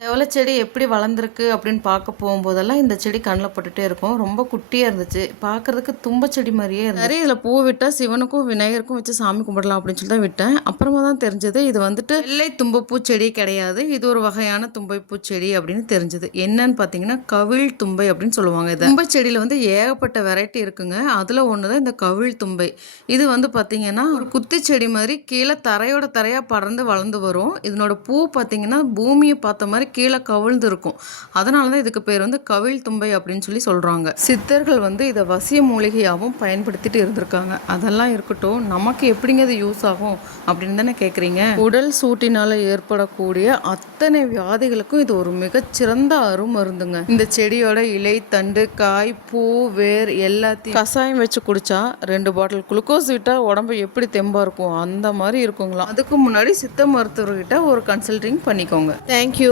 செவலை செடி எப்படி வளர்ந்துருக்கு அப்படின்னு பார்க்க போகும்போதெல்லாம் இந்த செடி கண்ணில் பட்டுட்டே இருக்கும். ரொம்ப குட்டியாக இருந்துச்சு. பார்க்கறதுக்கு தும்ப செடி மாதிரியே இருந்துச்சு. நிறைய இதில் பூ விட்டால் சிவனுக்கும் விநாயகருக்கும் வச்சு சாமி கும்பிடலாம் அப்படின்னு சொல்லி தான் விட்டேன். அப்புறமா தான் தெரிஞ்சது இது வந்துட்டு வெள்ளை தும்பப்பூ செடி கிடையாது. இது ஒரு வகையான தும்பைப்பூ செடி அப்படின்னு தெரிஞ்சது. என்னன்னு பார்த்தீங்கன்னா கவிழ் தும்பை அப்படின்னு சொல்லுவாங்க இதை. தும்பை செடியில் வந்து ஏகப்பட்ட வெரைட்டி இருக்குங்க. அதில் ஒன்று தான் இந்த கவிழ் தும்பை. இது வந்து பார்த்தீங்கன்னா ஒரு குத்தி செடி மாதிரி கீழே தரையோட தரையாக பறந்து வளர்ந்து வரும். இதனோட பூ பார்த்தீங்கன்னா பூமியை பார்த்த மாதிரி கீழே கவிழ்ந்து இருக்கும் அதனால தான் இதுக்கு பேர் வந்து கவிழ் தும்பை அப்படின்னு சொல்லி சொல்கிறாங்க சித்தர்கள் வந்து இதை வசிய மூலிகையாகவும் பயன்படுத்திட்டு இருந்திருக்காங்க. அதெல்லாம் இருக்கட்டும் நமக்கு எப்படிங்க இது யூஸ் ஆகும் அப்படின்னு தானே கேட்குறீங்க உடல் சூட்டினால ஏற்படக்கூடிய அத்தனை வியாதிகளுக்கும் இது ஒரு மிகச்சிறந்த அருமருந்துங்க. இந்த செடியோட இலை தண்டு காய் பூ வேர் எல்லாத்தையும் கஷாயம் வச்சு குடிச்சா ரெண்டு பாட்டில் குளுக்கோஸ் விட்டால் உடம்பு எப்படி தெம்பா இருக்கும்? அந்த மாதிரி இருக்குங்களா அதுக்கு முன்னாடி சித்த மருத்துவர்கிட்ட ஒரு கன்சல்டிங் பண்ணிக்கோங்க. தேங்க்யூ